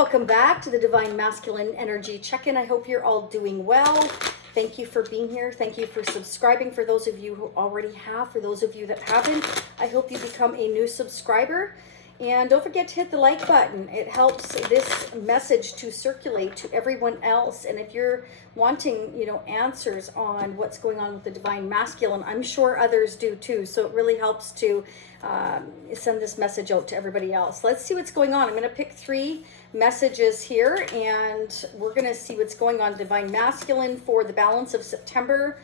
Welcome back to the Divine Masculine Energy Check-in. I hope you're all doing well. Thank you for being here. Thank you for subscribing. For those of you who already have, for those of you that haven't, I hope you become a new subscriber. And don't forget to hit the like button. It helps this message to circulate to everyone else. And if you're wanting, answers on what's going on with the Divine Masculine, I'm sure others do too. So it really helps to send this message out to everybody else. Let's see what's going on. I'm going to pick 3 messages here, and we're going to see what's going on Divine Masculine for the balance of September.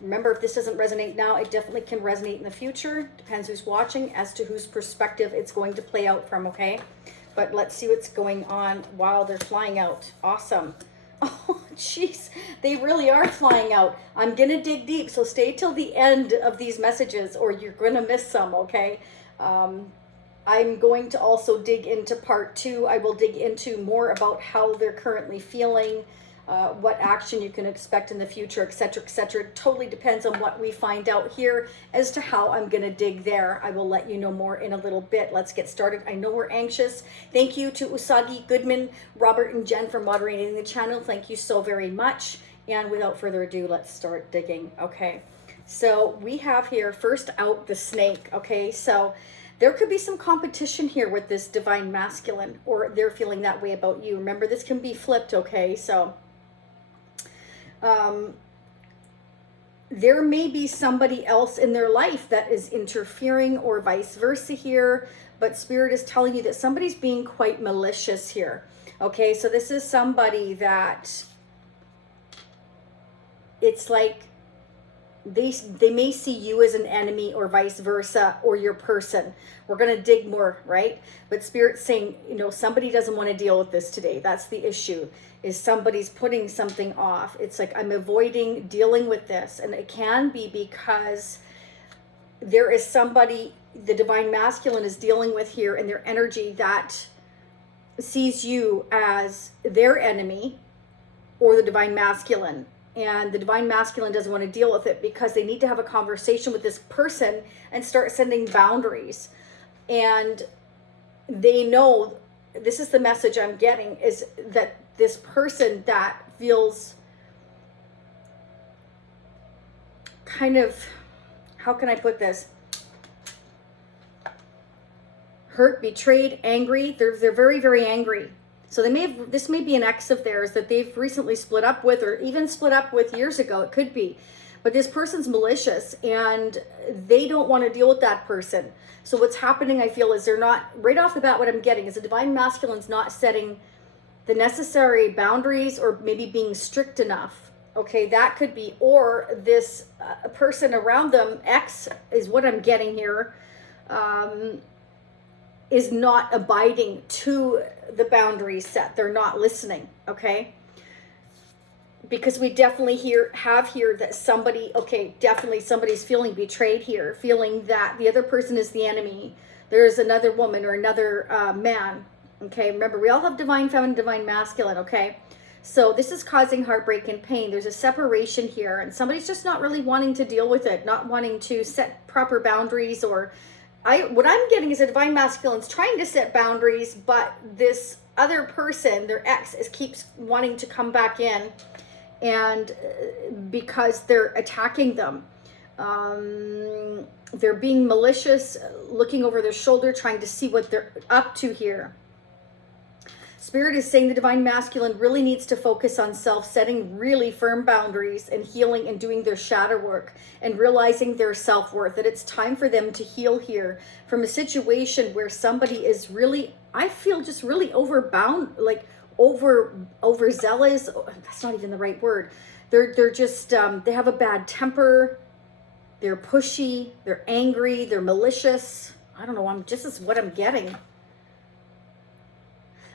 Remember, if this doesn't resonate now, it definitely can resonate in the future. Depends who's watching as to whose perspective it's going to play out from, okay? But let's see what's going on while they're flying out. Awesome. Oh, jeez. They really are flying out. I'm going to dig deep, so stay till the end of these messages or you're going to miss some, okay? I'm going to also dig into part 2. I will dig into more about how they're currently feeling, what action you can expect in the future, etc., etc. It totally depends on what we find out here as to how I'm going to dig there. I will let you know more in a little bit. Let's get started. I know we're anxious. Thank you to Usagi, Goodman, Robert, and Jen for moderating the channel. Thank you so very much. And without further ado, let's start digging. Okay, so we have here first out the snake. Okay, so there could be some competition here with this Divine Masculine, or they're feeling that way about you. Remember, this can be flipped, okay? So there may be somebody else in their life that is interfering or vice versa here, but Spirit is telling you that somebody's being quite malicious here. Okay, so this is somebody that it's like they may see you as an enemy or vice versa, or your person. We're going to dig more, right? But Spirit's saying, somebody doesn't want to deal with this today. That's the issue, is somebody's putting something off. It's like, I'm avoiding dealing with this. And it can be because there is somebody the Divine Masculine is dealing with here in their energy that sees you as their enemy or the Divine Masculine. And the Divine Masculine doesn't want to deal with it because they need to have a conversation with this person and start sending boundaries. And they know, this is the message I'm getting, is that this person that feels kind of, how can I put this? Hurt, betrayed, angry. They're very, very angry. So this may be an ex of theirs that they've recently split up with, or even split up with years ago. It could be. But this person's malicious and they don't want to deal with that person. So what's happening, I feel, is they're not, right off the bat, what I'm getting is the Divine Masculine's not setting the necessary boundaries or maybe being strict enough. Okay, that could be. Or this person around them, ex is what I'm getting here, is not abiding to the boundaries set. They're not listening, okay? Because we definitely have here that somebody, okay, definitely somebody's feeling betrayed here, feeling that the other person is the enemy. There's another woman or another man, okay? Remember, we all have Divine Feminine, Divine Masculine, okay? So this is causing heartbreak and pain. There's a separation here, and somebody's just not really wanting to deal with it, not wanting to set proper boundaries, or what I'm getting is a Divine Masculine's trying to set boundaries, but this other person, their ex, keeps wanting to come back in, and because they're attacking them. They're being malicious, looking over their shoulder, trying to see what they're up to here. Spirit is saying the Divine Masculine really needs to focus on self, setting really firm boundaries and healing and doing their shadow work and realizing their self-worth, that it's time for them to heal here from a situation where somebody is really, I feel, just really overbound, like overzealous. That's not even the right word. They're just, they have a bad temper. They're pushy. They're angry. They're malicious. I don't know. This is what I'm getting.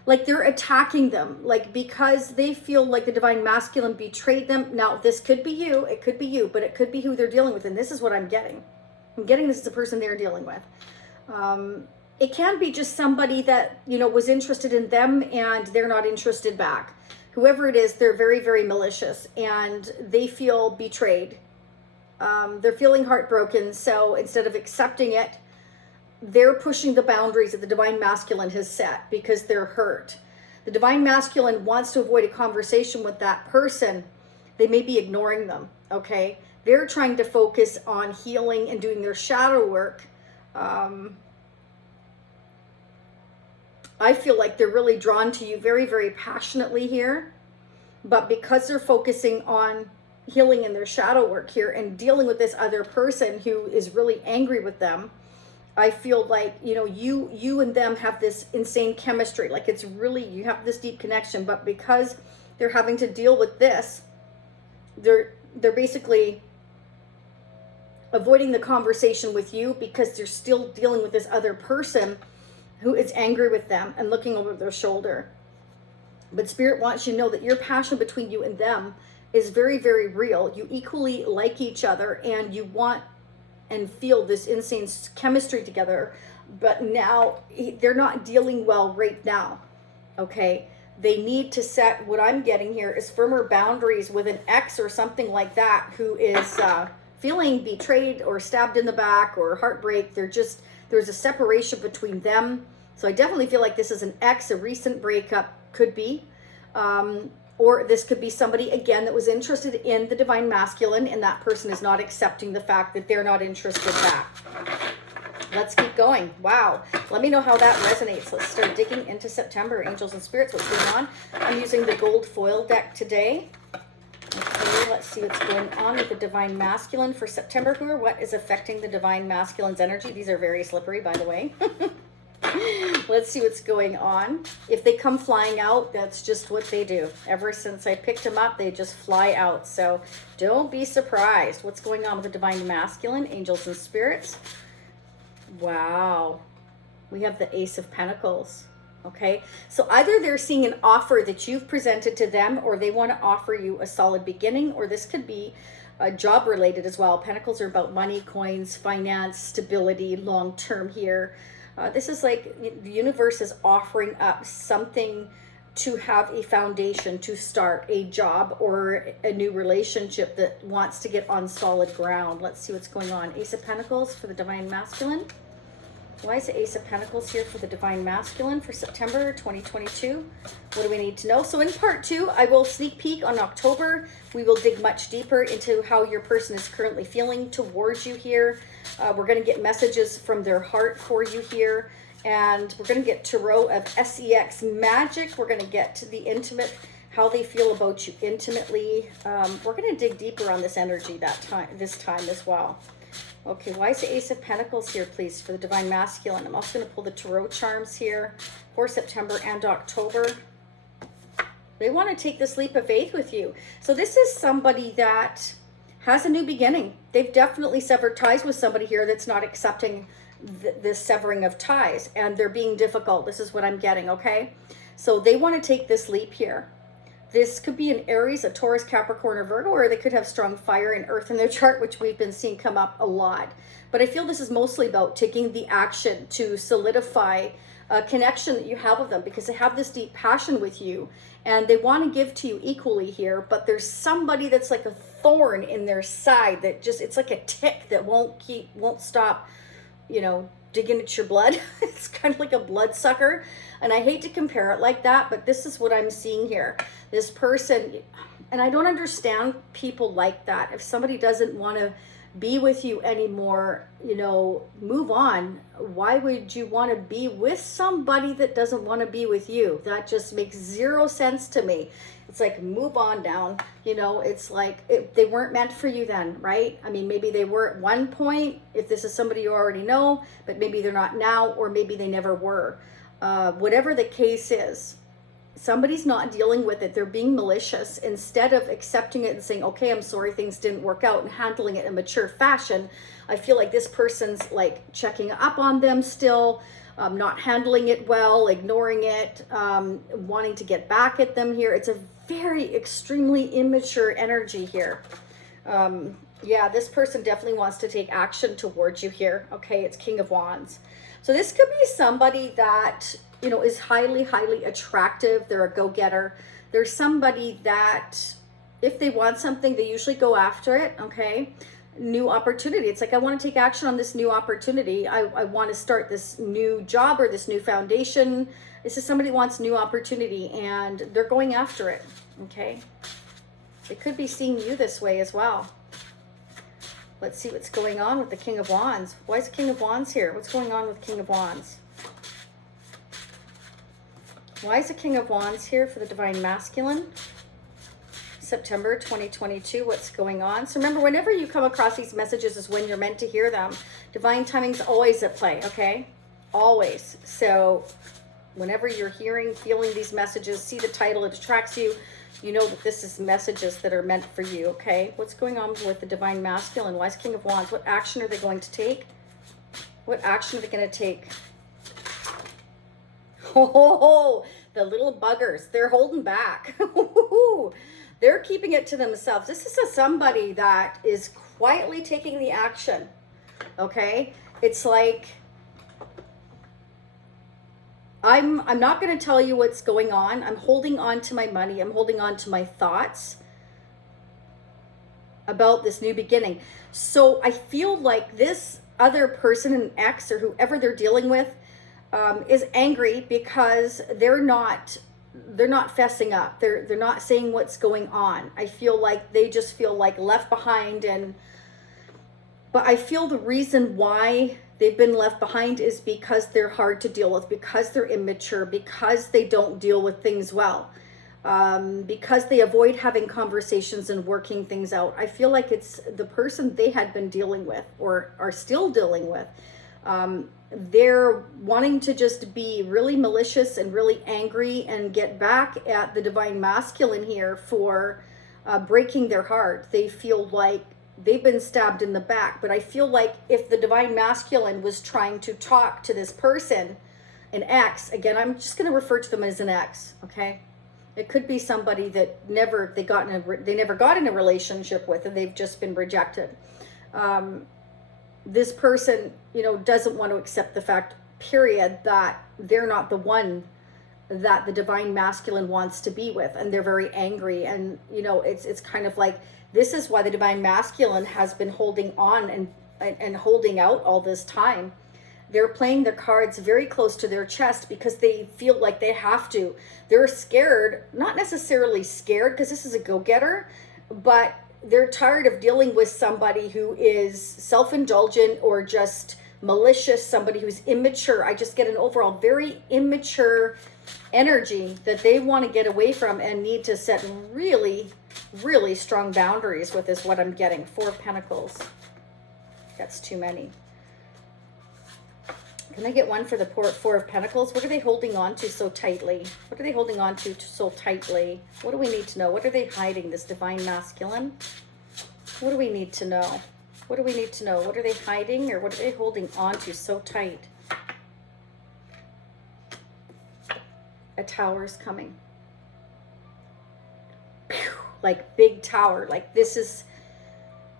Like they're attacking them, like because they feel like the Divine Masculine betrayed them. Now, this could be you, it could be you, but it could be who they're dealing with. And this is what I'm getting. I'm getting this is the person they're dealing with. It can be just somebody that, was interested in them and they're not interested back. Whoever it is, they're very, very malicious and they feel betrayed. They're feeling heartbroken. So instead of accepting it, they're pushing the boundaries that the Divine Masculine has set because they're hurt. The divine masculine wants to avoid a conversation with that person. They may be ignoring them, okay? They're trying to focus on healing and doing their shadow work. I feel like they're really drawn to you very, very passionately here. But because they're focusing on healing in their shadow work here and dealing with this other person who is really angry with them, I feel like, you know, you and them have this insane chemistry. Like, it's really, you have this deep connection. But because they're having to deal with this, they're basically avoiding the conversation with you because they're still dealing with this other person who is angry with them and looking over their shoulder. But Spirit wants you to know that your passion between you and them is very, very real. You equally like each other and you want and feel this insane chemistry together. But now they're not dealing well right now, okay? They need to set, what I'm getting here is firmer boundaries with an ex or something like that who is feeling betrayed or stabbed in the back or heartbreak. There's a separation between them. So I definitely feel like this is an ex, a recent breakup could be. Or this could be somebody, again, that was interested in the divine masculine and that person is not accepting the fact that they're not interested back. Let's keep going. Wow. Let me know how that resonates. Let's start digging into September. Angels and spirits, what's going on? I'm using the gold foil deck today. Okay, let's see what's going on with the divine masculine for September. Who or what is affecting the divine masculine's energy? These are very slippery, by the way. Let's see what's going on. If they come flying out, that's just what they do. Ever since I picked them up, they just fly out. So don't be surprised. What's going on with the divine masculine, angels and spirits? Wow. We have the Ace of Pentacles. Okay. So either they're seeing an offer that you've presented to them, or they want to offer you a solid beginning, or this could be job related as well. Pentacles are about money, coins, finance, stability, long term here. This is like the universe is offering up something to have a foundation, to start a job or a new relationship that wants to get on solid ground. Let's see what's going on. Ace of Pentacles for the divine masculine. Why is the Ace of Pentacles here for the divine masculine for September 2022? What do we need to know? So in part 2, I will sneak peek on October. We will dig much deeper into how your person is currently feeling towards you here. We're going to get messages from their heart for you here. And we're going to get Tarot of SEX magic. We're going to get to the intimate, how they feel about you intimately. We're going to dig deeper on this energy this time as well. Okay, why is the Ace of Pentacles here, please, for the divine masculine? I'm also going to pull the Tarot charms here for September and October. They want to take this leap of faith with you. So this is somebody that has a new beginning. They've definitely severed ties with somebody here that's not accepting this severing of ties, and they're being difficult. This is what I'm getting, okay? So they want to take this leap here. This could be an Aries, a Taurus, Capricorn, or Virgo, or they could have strong fire and earth in their chart, which we've been seeing come up a lot. But I feel this is mostly about taking the action to solidify a connection that you have with them, because they have this deep passion with you and they want to give to you equally here, but there's somebody that's like a thorn in their side that just, it's like a tick that won't stop, you know, digging at your blood. It's kind of like a bloodsucker. And I hate to compare it like that, but this is what I'm seeing here. This person, and I don't understand people like that. If somebody doesn't want to be with you anymore, you know, move on. Why would you want to be with somebody that doesn't want to be with you? That just makes zero sense to me. It's like, move on down. You know, it's like they weren't meant for you then, right? I mean, maybe they were at one point, if this is somebody you already know, but maybe they're not now, or maybe they never were. Whatever the case is, somebody's not dealing with it. They're being malicious. Instead of accepting it and saying, okay, I'm sorry, things didn't work out, and handling it in a mature fashion, I feel like this person's like checking up on them still, not handling it well, ignoring it, wanting to get back at them here. It's a very extremely immature energy here. Yeah, this person definitely wants to take action towards you here. Okay, it's King of Wands. So this could be somebody that, you know, is highly, highly attractive. They're a go-getter. There's somebody that if they want something, they usually go after it, okay? new opportunity. It's like, I want to take action on this new opportunity. I want to start this new job or this new foundation. This is somebody who wants new opportunity and they're going after it. Okay. They could be seeing you this way as well. Let's see what's going on with the King of Wands. Why is the King of Wands here? What's going on with King of Wands? Why is the King of Wands here for the Divine Masculine? September 2022, what's going on? So remember, whenever you come across these messages is when you're meant to hear them. Divine timing's always at play, okay? Always. So whenever you're hearing, feeling these messages, see the title, it attracts you, you know that this is messages that are meant for you, okay? What's going on with the Divine Masculine? Why is King of Wands? What action are they going to take? What action are they going to take? Oh, the little buggers. They're holding back. They're keeping it to themselves. This is somebody that is quietly taking the action, okay? It's like, I'm not going to tell you what's going on. I'm holding on to my money. I'm holding on to my thoughts about this new beginning. So I feel like this other person, an ex or whoever they're dealing with, is angry because they're not fessing up. They're not saying what's going on. I feel like they just feel like left behind, but I feel the reason why they've been left behind is because they're hard to deal with, because they're immature, because they don't deal with things well, because they avoid having conversations and working things out. I feel like it's the person they had been dealing with or are still dealing with. They're wanting to just be really malicious and really angry and get back at the Divine Masculine here for breaking their heart. They feel like they've been stabbed in the back. But I feel like if the Divine Masculine was trying to talk to this person, an ex, again, I'm just going to refer to them as an ex, okay? It could be somebody that they never got in a relationship with and they've just been rejected. This person, you know, doesn't want to accept the fact, period, that they're not the one that the Divine Masculine wants to be with, and they're very angry. And you know, it's kind of like, this is why the Divine Masculine has been holding on and holding out all this time. They're playing their cards very close to their chest because they feel like they have to. They're scared, not necessarily scared because this is a go-getter, but they're tired of dealing with somebody who is self-indulgent or just malicious, somebody who's immature. I just get an overall very immature energy that they want to get away from and need to set really, really strong boundaries with, is what I'm getting. 4 of Pentacles. That's too many. Can I get one for the 4 of Pentacles? What are they holding on to so tightly? What are they holding on to so tightly? What do we need to know? What are they hiding, this Divine Masculine? What do we need to know? What do we need to know? What are they hiding, or what are they holding on to so tight? A tower's coming. Pew, like big tower. Like this is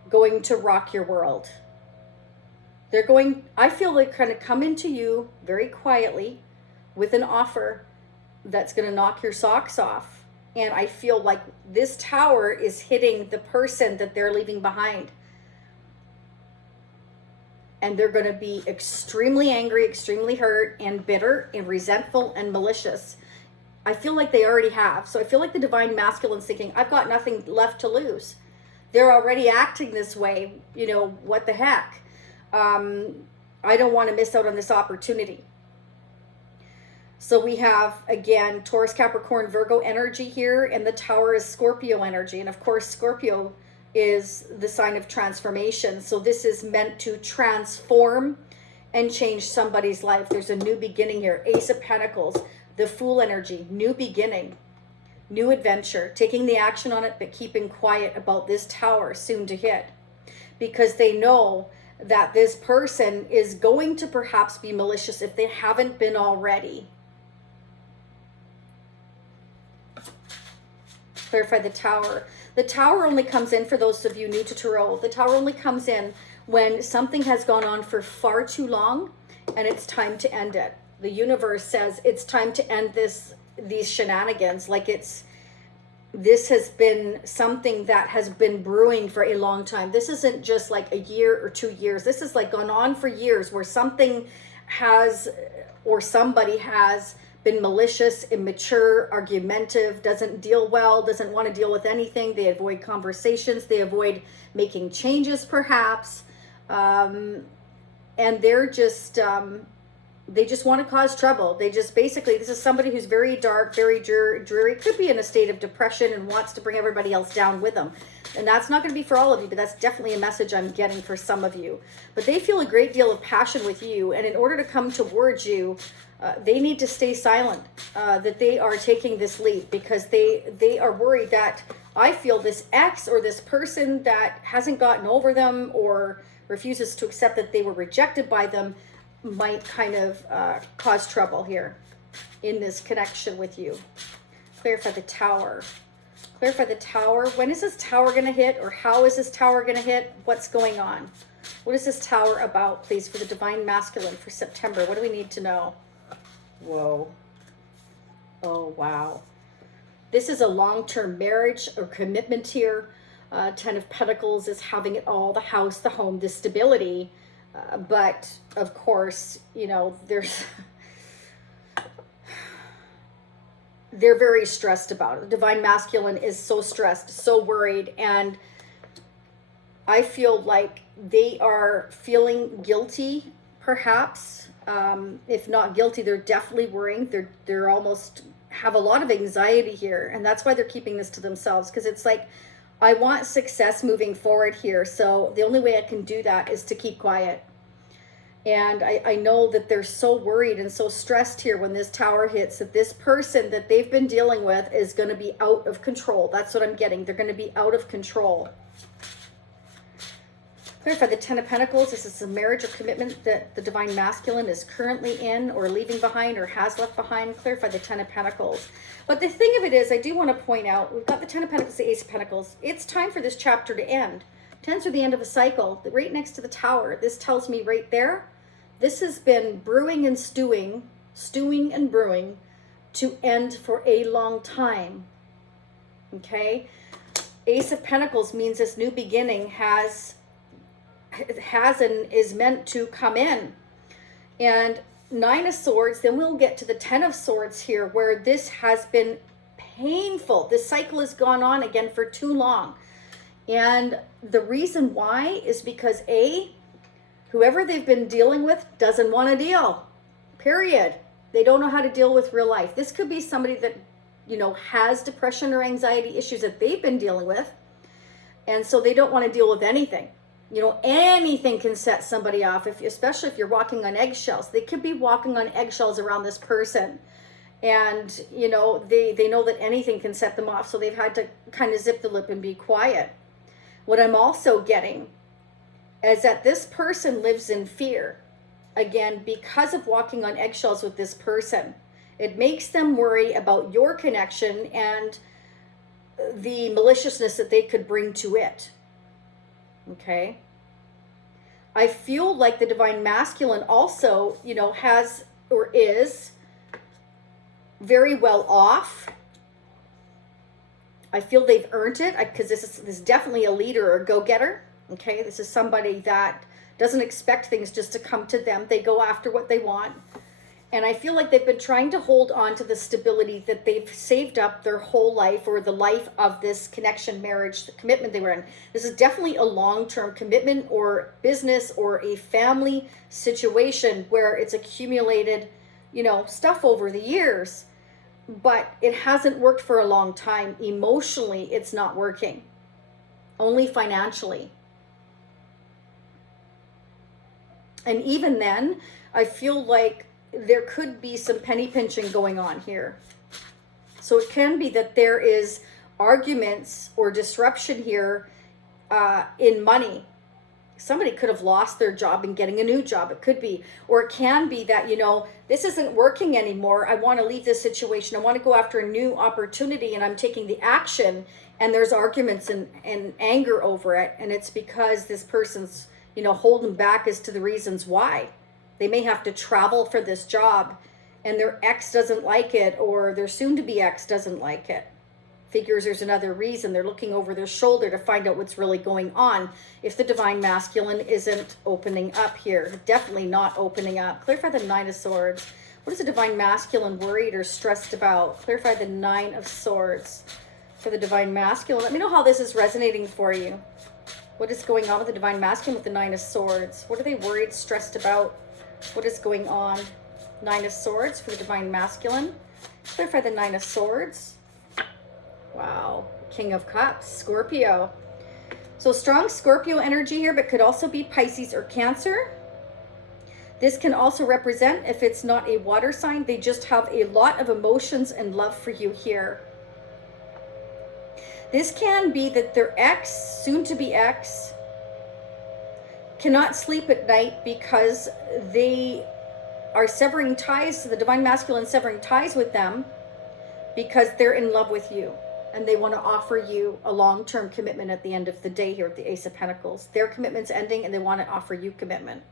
going to rock your world. They're going, I feel they're going to come into you very quietly with an offer that's going to knock your socks off. And I feel like this tower is hitting the person that they're leaving behind. And they're going to be extremely angry, extremely hurt and bitter and resentful and malicious. I feel like they already have. So I feel like the Divine Masculine's thinking, I've got nothing left to lose. They're already acting this way. You know, what the heck? I don't want to miss out on this opportunity. So we have, again, Taurus, Capricorn, Virgo energy here, and the tower is Scorpio energy. And of course, Scorpio is the sign of transformation. So this is meant to transform and change somebody's life. There's a new beginning here. Ace of Pentacles, the Fool energy, new beginning, new adventure, taking the action on it, but keeping quiet about this tower soon to hit, because they know that this person is going to perhaps be malicious if they haven't been already. Clarify the tower. The tower only comes in, for those of you new to tarot, the tower only comes in when something has gone on for far too long and it's time to end it. The universe says it's time to end these shenanigans. Like this has been something that has been brewing for a long time. This isn't just like a year or 2 years. This has like gone on for years, where something has, or somebody has been malicious, immature, argumentative, doesn't deal well, doesn't want to deal with anything. They avoid conversations. They avoid making changes, perhaps. And they're just, they just want to cause trouble. They just basically, this is somebody who's very dark, very dreary, could be in a state of depression and wants to bring everybody else down with them. And that's not going to be for all of you, but that's definitely a message I'm getting for some of you. But they feel a great deal of passion with you. And in order to come towards you, they need to stay silent, that they are taking this leap, because they are worried that, I feel, this ex or this person that hasn't gotten over them or refuses to accept that they were rejected by them might kind of cause trouble here in this connection with you. Clarify the Tower. Clarify the Tower. When is this Tower going to hit, or how is this Tower going to hit? What's going on? What is this Tower about, please, for the Divine Masculine for September? What do we need to know? Whoa. Oh, wow. This is a long-term marriage or commitment here. Ten of Pentacles is having it all, the house, the home, the stability. But, of course, you know, there's... they're very stressed about it. The Divine Masculine is so stressed, so worried, and I feel like they are feeling guilty, perhaps. If not guilty, they're definitely worrying. They're almost have a lot of anxiety here, and that's why they're keeping this to themselves, because it's like, I want success moving forward here, so the only way I can do that is to keep quiet. And I know that they're so worried and so stressed here when this Tower hits, that this person that they've been dealing with is going to be out of control. That's what I'm getting. They're going to be out of control. Clarify the Ten of Pentacles. This is a marriage or commitment that the Divine Masculine is currently in, or leaving behind, or has left behind. Clarify the Ten of Pentacles. But the thing of it is, I do want to point out, we've got the Ten of Pentacles, the Ace of Pentacles. It's time for this chapter to end. Tens are the end of a cycle. Right next to the Tower, this tells me right there, this has been brewing and stewing and brewing to end for a long time. Okay? Ace of Pentacles means this new beginning has and is meant to come in. And Nine of Swords, then we'll get to the Ten of Swords here, where this has been painful. This cycle has gone on again for too long. And the reason why is because whoever they've been dealing with doesn't want to deal. Period. They don't know how to deal with real life. This could be somebody that, you know, has depression or anxiety issues that they've been dealing with. And so they don't want to deal with anything. You know, anything can set somebody off, especially if you're walking on eggshells. They could be walking on eggshells around this person. And, you know, they know that anything can set them off. So they've had to kind of zip the lip and be quiet. What I'm also getting is that this person lives in fear. Again, because of walking on eggshells with this person. It makes them worry about your connection and the maliciousness that they could bring to it. Okay? I feel like the Divine Masculine also, you know, has or is very well off. I feel they've earned it, because this is definitely a leader or go-getter. Okay, this is somebody that doesn't expect things just to come to them. They go after what they want. And I feel like they've been trying to hold on to the stability that they've saved up their whole life, or the life of this connection, marriage, the commitment they were in. This is definitely a long-term commitment or business or a family situation where it's accumulated, you know, stuff over the years. But it hasn't worked for a long time. Emotionally, it's not working. Only financially. And even then, I feel like there could be some penny pinching going on here. So it can be that there is arguments or disruption here in money. Somebody could have lost their job and getting a new job. It could be. Or it can be that, you know, this isn't working anymore. I want to leave this situation. I want to go after a new opportunity, and I'm taking the action. And there's arguments and anger over it. And it's because this person's, you know, holding back as to the reasons why. They may have to travel for this job, and their ex doesn't like it, or their soon-to-be ex doesn't like it. figures there's another reason. They're looking over their shoulder to find out what's really going on. If the divine masculine isn't opening up here, definitely not opening up. Clarify the Nine of Swords. What is the divine masculine worried or stressed about? Clarify the Nine of Swords for the divine masculine. Let me know how this is resonating for you. What is going on with the divine masculine with the Nine of Swords? What are they worried, stressed about? What is going on? Nine of Swords for the divine masculine. Clarify the Nine of Swords. Wow. King of Cups, Scorpio. So strong Scorpio energy here, but could also be Pisces or Cancer. This can also represent, if it's not a water sign, they just have a lot of emotions and love for you here. This can be that their ex, soon to be ex, cannot sleep at night because they are severing ties to the divine masculine, severing ties with them because they're in love with you. And they want to offer you a long-term commitment at the end of the day here with the Ace of Pentacles. Their commitment's ending and they want to offer you commitment.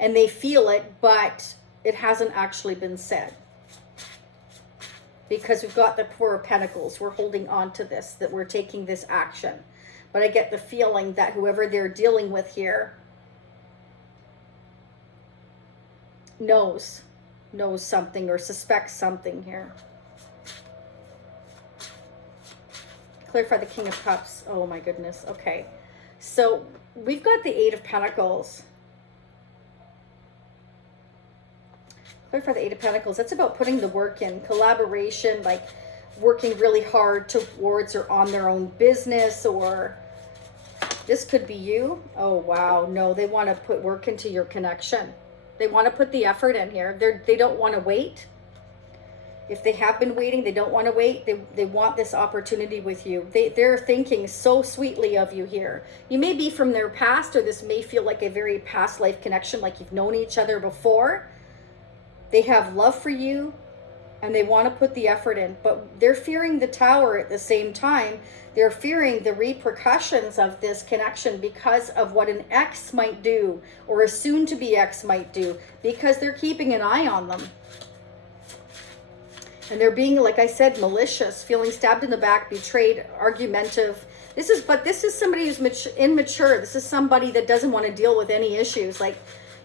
And they feel it, but it hasn't actually been said. Because we've got the Four of Pentacles. We're holding on to this, that we're taking this action. But I get the feeling that whoever they're dealing with here knows something or suspects something here. Clarify the King of Cups. Oh my goodness. Okay. So we've got the Eight of Pentacles. Clarify the Eight of Pentacles. That's about putting the work in, collaboration, like working really hard towards or on their own business, or this could be you. Oh, wow. No, they want to put work into your connection. They want to put the effort in here. They don't want to wait. If they have been waiting, they don't want to wait. They want this opportunity with you. They're thinking so sweetly of you here. You may be from their past, or this may feel like a very past life connection, like you've known each other before. They have love for you and they want to put the effort in, but they're fearing the Tower at the same time. They're fearing the repercussions of this connection because of what an ex might do or a soon-to-be ex might do, because they're keeping an eye on them. And they're being, like I said, malicious, feeling stabbed in the back, betrayed, argumentative. This is somebody who's immature. This is somebody that doesn't want to deal with any issues. Like,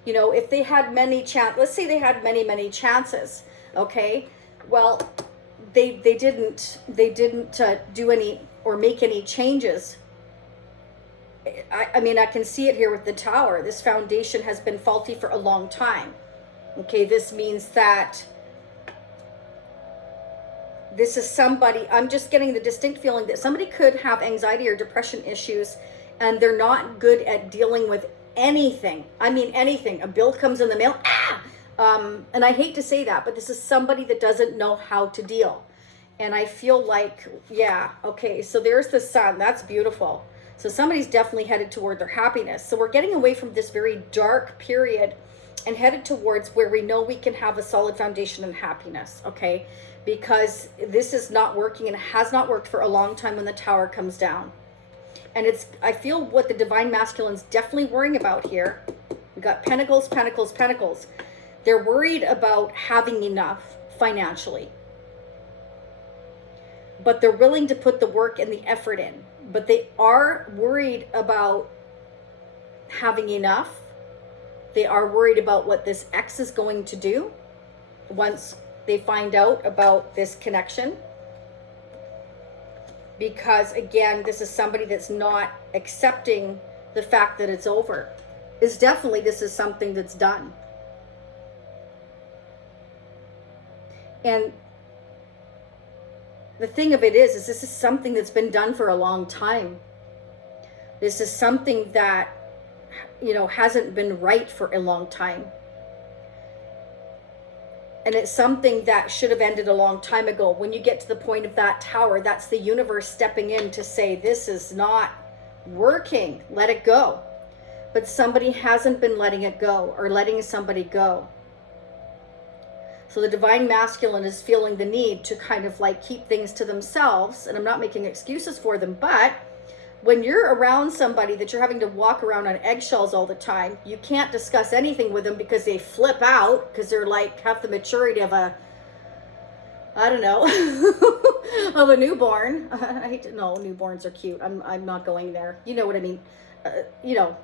you know, if they had let's say they had many chances, okay? Well, they didn't do any or make any changes. I mean, I can see it here with the Tower. This foundation has been faulty for a long time. Okay, this means that this is somebody, I'm just getting the distinct feeling that somebody could have anxiety or depression issues and they're not good at dealing with anything. I mean, anything. A bill comes in the mail. And I hate to say that, but this is somebody that doesn't know how to deal. And I feel like, yeah, okay, so there's the Sun. That's beautiful. So somebody's definitely headed toward their happiness. So we're getting away from this very dark period and headed towards where we know we can have a solid foundation and happiness, okay? Because this is not working and has not worked for a long time when the Tower comes down. And I feel what the divine masculine's definitely worrying about here. We got Pentacles, Pentacles, Pentacles. They're worried about having enough financially. But they're willing to put the work and the effort in. But they are worried about having enough. They are worried about what this ex is going to do once they find out about this connection. Because again, this is somebody that's not accepting the fact that it's over. This is something that's done. And the thing of it is this is something that's been done for a long time. This is something that, you know, hasn't been right for a long time. And it's something that should have ended a long time ago. When you get to the point of that Tower, that's the universe stepping in to say, this is not working. Let it go. But somebody hasn't been letting it go or letting somebody go. So the divine masculine is feeling the need to kind of like keep things to themselves. And I'm not making excuses for them, but when you're around somebody that you're having to walk around on eggshells all the time, you can't discuss anything with them because they flip out, because they're like, have the maturity of a I don't know, of a newborn. I hate to, no, newborns are cute. I'm not going there. You know what I mean? You know,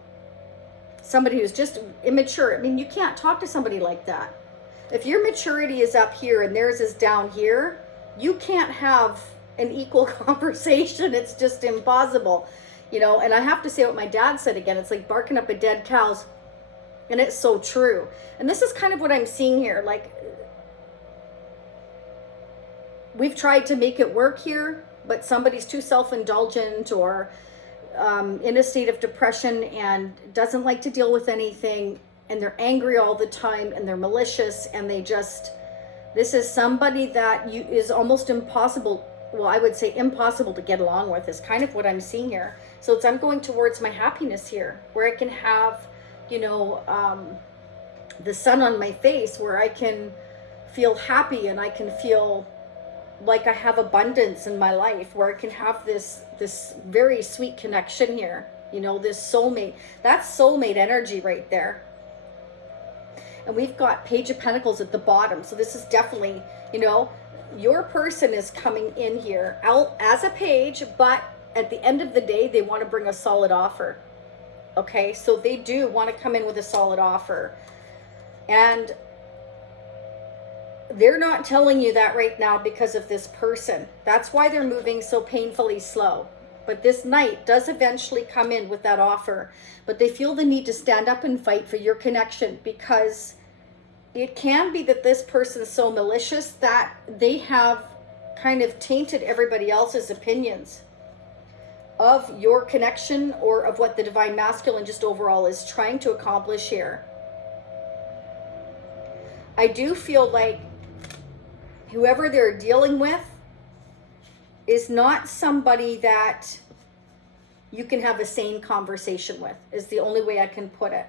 somebody who's just immature. I mean, you can't talk to somebody like that. If your maturity is up here and theirs is down here, you can't have an equal conversation. It's just impossible, you know. And I have to say what my dad said again. It's like barking up a dead cow's, and it's so true. And this is kind of what I'm seeing here. Like, we've tried to make it work here, but somebody's too self-indulgent or in a state of depression and doesn't like to deal with anything, and they're angry all the time, and they're malicious, and they just, this is somebody that is almost impossible, well, I would say impossible to get along with, is kind of what I'm seeing here. So I'm going towards my happiness here, where I can have, you know, the sun on my face, where I can feel happy and I can feel like I have abundance in my life, where I can have this very sweet connection here, you know, this soulmate. That's soulmate energy right there. And we've got Page of Pentacles at the bottom. So this is definitely, you know, your person is coming in here out as a page, but at the end of the day, they want to bring a solid offer. Okay, so they do want to come in with a solid offer. And they're not telling you that right now because of this person. That's why they're moving so painfully slow. But this knight does eventually come in with that offer. But they feel the need to stand up and fight for your connection, because it can be that this person's so malicious that they have kind of tainted everybody else's opinions of your connection, or of what the divine masculine just overall is trying to accomplish here. I do feel like whoever they're dealing with is not somebody that you can have a sane conversation with, is the only way I can put it.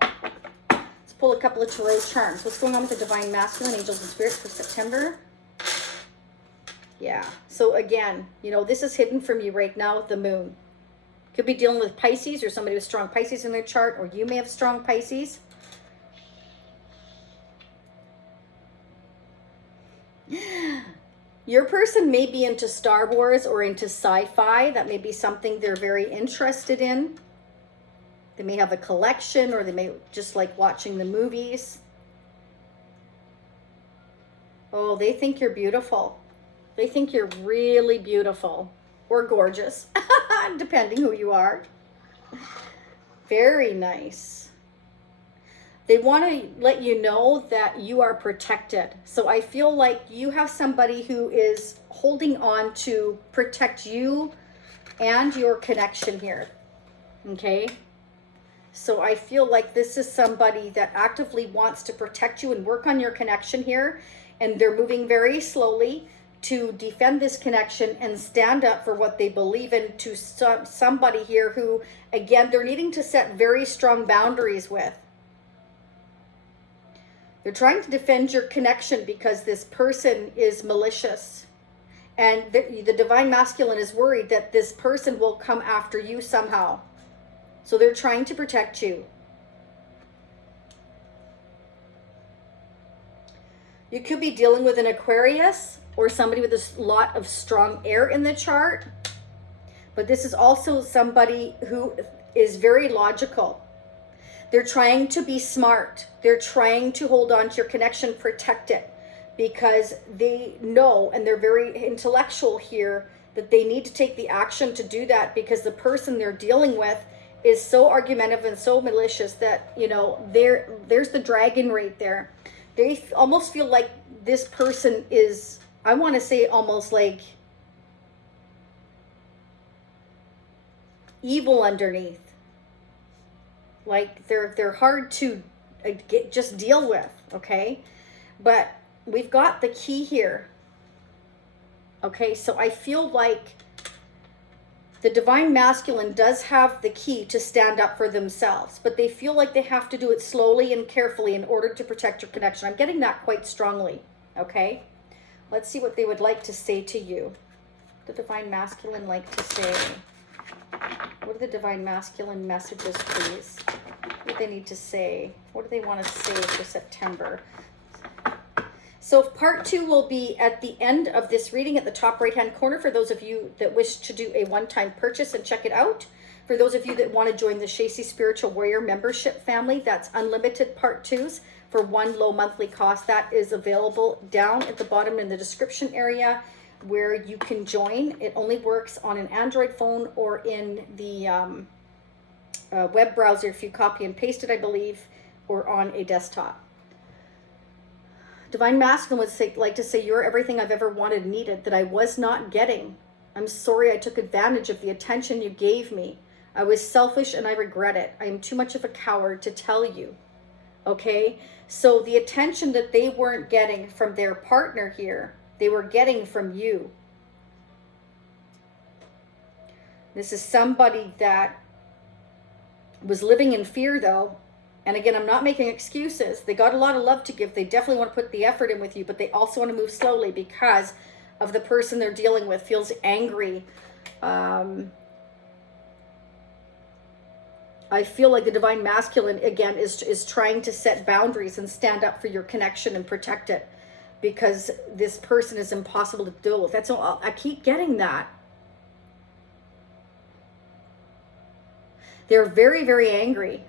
Let's pull a couple of tarot charms. What's going on with the divine masculine, angels and spirits for September? Yeah, so again, you know, this is hidden from you right now with the moon. Could be dealing with Pisces, or somebody with strong Pisces in their chart, or you may have strong Pisces. Your person may be into Star Wars or into sci-fi. That may be something they're very interested in. They may have a collection, or they may just like watching the movies. Oh, they think you're beautiful. They think you're really beautiful or gorgeous, depending who you are. Very nice. They want to let you know that you are protected. So I feel like you have somebody who is holding on to protect you and your connection here. Okay? So I feel like this is somebody that actively wants to protect you and work on your connection here. And they're moving very slowly to defend this connection and stand up for what they believe in to somebody here who, again, they're needing to set very strong boundaries with. They're trying to defend your connection because this person is malicious. And the divine masculine is worried that this person will come after you somehow. So they're trying to protect you. You could be dealing with an Aquarius, or somebody with a lot of strong air in the chart. But this is also somebody who is very logical. They're trying to be smart. They're trying to hold on to your connection, protect it, because they know, and they're very intellectual here, that they need to take the action to do that, because the person they're dealing with is so argumentative and so malicious that, you know, there's the dragon right there. They almost feel like this person is, I want to say, almost like evil underneath. Like they're hard to just deal with, okay? But we've got the key here. Okay, so I feel like the divine masculine does have the key to stand up for themselves, but they feel like they have to do it slowly and carefully in order to protect your connection. I'm getting that quite strongly, okay? Let's see what they would like to say to you. The divine masculine like to say. What are the divine masculine messages, please? What do they need to say? What do they want to say for September? So part 2 will be at the end of this reading at the top right-hand corner for those of you that wish to do a one-time purchase and check it out. For those of you that want to join the Shacy Spiritual Warrior membership family, that's unlimited part 2s for one low monthly cost. That is available down at the bottom in the description area where you can join. It only works on an Android phone or in the web browser if you copy and paste it, I believe, or on a desktop. Divine Masculine would say, like to say, you're everything I've ever wanted and needed that I was not getting. I'm sorry I took advantage of the attention you gave me. I was selfish and I regret it. I am too much of a coward to tell you. Okay? So the attention that they weren't getting from their partner here, they were getting from you. This is somebody that was living in fear though. And again, I'm not making excuses. They got a lot of love to give. They definitely want to put the effort in with you, but they also want to move slowly because of the person they're dealing with feels angry. I feel like the Divine Masculine, again, is trying to set boundaries and stand up for your connection and protect it because this person is impossible to deal with. That's all. I keep getting that. They're very, very angry.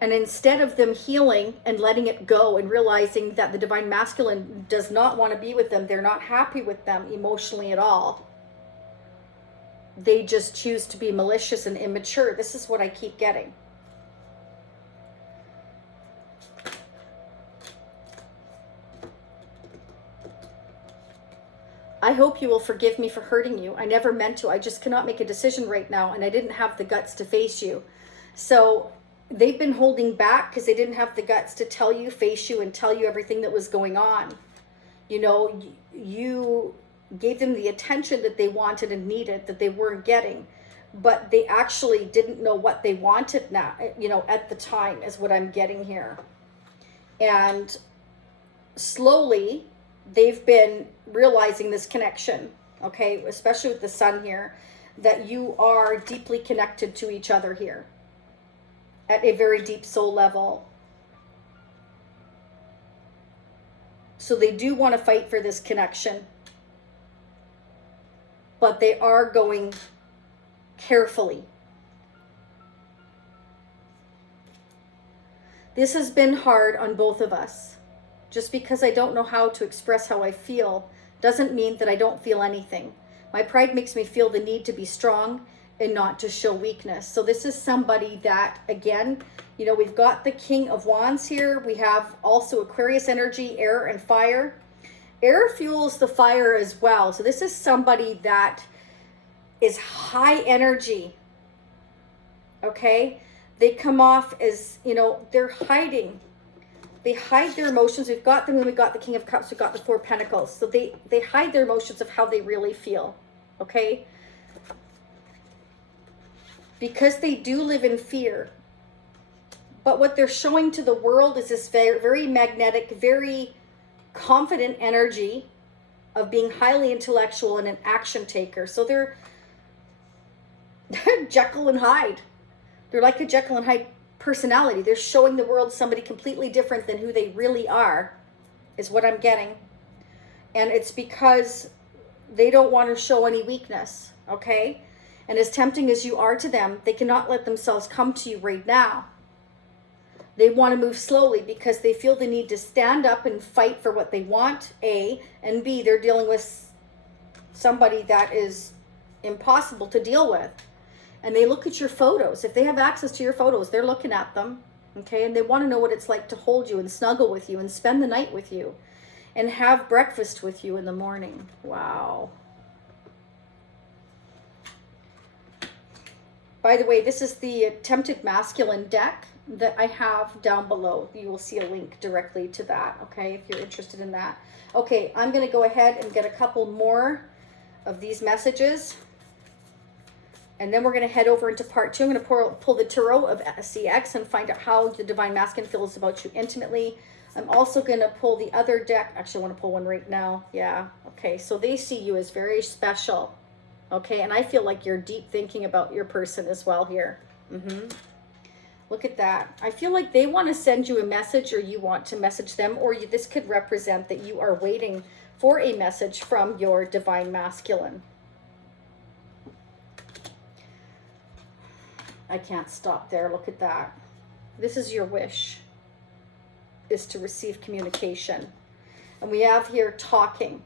And instead of them healing and letting it go and realizing that the Divine Masculine does not want to be with them, they're not happy with them emotionally at all. They just choose to be malicious and immature. This is what I keep getting. I hope you will forgive me for hurting you. I never meant to. I just cannot make a decision right now, and I didn't have the guts to face you. So they've been holding back because they didn't have the guts to tell you, face you, and tell you everything that was going on. You know, you gave them the attention that they wanted and needed that they weren't getting, but they actually didn't know what they wanted now, you know, at the time is what I'm getting here. And slowly they've been realizing this connection, okay, especially with the sun here, that you are deeply connected to each other here at a very deep soul level. So they do want to fight for this connection, but they are going carefully. This has been hard on both of us. Just because I don't know how to express how I feel doesn't mean that I don't feel anything. My pride makes me feel the need to be strong and not to show weakness. So this is somebody that, again, you know, we've got the King of Wands here. We have also Aquarius energy, air and fire. Air fuels the fire as well. So this is somebody that is high energy. Okay? They come off as, you know, they're hiding. They hide their emotions. We've got them when we got the King of Cups, we've got the Four of Pentacles. So they hide their emotions of how they really feel. Okay? Because they do live in fear. But what they're showing to the world is this very, very magnetic, very confident energy of being highly intellectual and an action taker. So they're Jekyll and Hyde. They're like a Jekyll and Hyde personality. They're showing the world somebody completely different than who they really are, is what I'm getting. And it's because they don't want to show any weakness, okay? And as tempting as you are to them, they cannot let themselves come to you right now. They want to move slowly because they feel the need to stand up and fight for what they want, A, and B, they're dealing with somebody that is impossible to deal with. And they look at your photos. If they have access to your photos, they're looking at them, okay? And they want to know what it's like to hold you and snuggle with you and spend the night with you and have breakfast with you in the morning. Wow. By the way, this is the Tempted Masculine deck that I have down below. You will see a link directly to that, okay, if you're interested in that. Okay, I'm going to go ahead and get a couple more of these messages. And then we're going to head over into part 2. I'm going to pull the Tarot of CX and find out how the Divine Masculine feels about you intimately. I'm also going to pull the other deck. Actually, I want to pull one right now. Yeah. Okay. So they see you as very special. Okay. And I feel like you're deep thinking about your person as well here. Look at that. I feel like they want to send you a message, or you want to message them, or this could represent that you are waiting for a message from your divine masculine. I can't stop there. Look at that. This is your wish, is to receive communication. And we have here talking.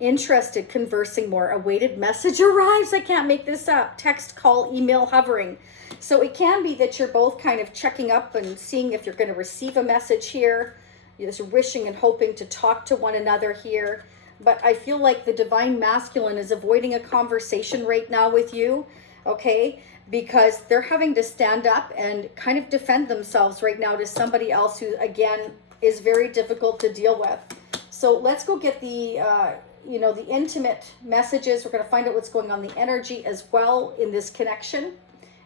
Interested, conversing more. Awaited message arrives. I can't make this up. Text, call, email, hovering. So it can be that you're both kind of checking up and seeing if you're going to receive a message here. You're just wishing and hoping to talk to one another here. But I feel like the divine masculine is avoiding a conversation right now with you, okay? Because they're having to stand up and kind of defend themselves right now to somebody else who, again, is very difficult to deal with. So let's go get the, the intimate messages. We're going to find out what's going on, the energy as well in this connection.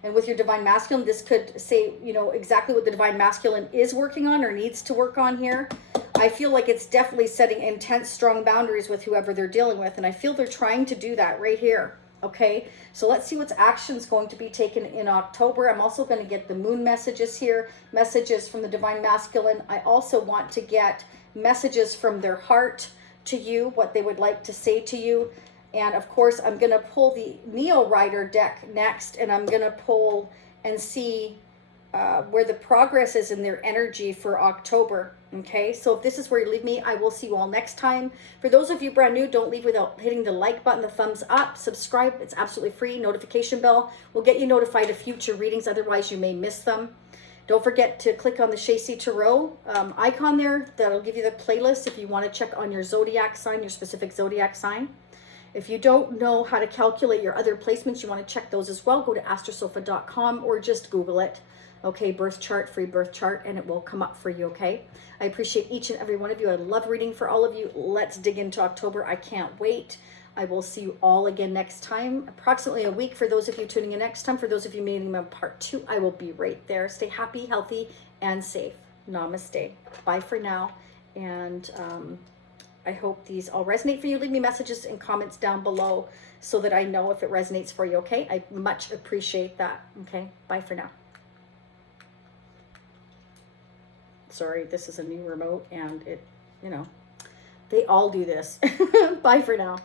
And with your divine masculine, this could say, exactly what the divine masculine is working on or needs to work on here. I feel like it's definitely setting intense, strong boundaries with whoever they're dealing with. And I feel they're trying to do that right here. Okay, so let's see what's actions going to be taken in October. I'm also going to get the moon messages here, messages from the divine masculine. I also want to get messages from their heart to you, what they would like to say to you. And of course, I'm going to pull the Neo Rider deck next, and I'm going to pull and see where the progress is in their energy for October. Okay, so if this is where you leave me, I will see you all next time. For those of you brand new, don't leave without hitting the like button, the thumbs up, subscribe. It's absolutely free. Notification bell will get you notified of future readings. Otherwise, you may miss them. Don't forget to click on the Shacy Tarot icon there. That'll give you the playlist if you want to check on your zodiac sign, your specific zodiac sign. If you don't know how to calculate your other placements, you want to check those as well. Go to astrosofa.com or just Google it. Okay, birth chart, free birth chart, and it will come up for you, okay? I appreciate each and every one of you. I love reading for all of you. Let's dig into October. I can't wait. I will see you all again next time. Approximately a week for those of you tuning in next time. For those of you meeting me on part 2, I will be right there. Stay happy, healthy, and safe. Namaste. Bye for now. And I hope these all resonate for you. Leave me messages and comments down below so that I know if it resonates for you, okay? I much appreciate that, okay? Bye for now. Sorry, this is a new remote and it, they all do this. Bye for now.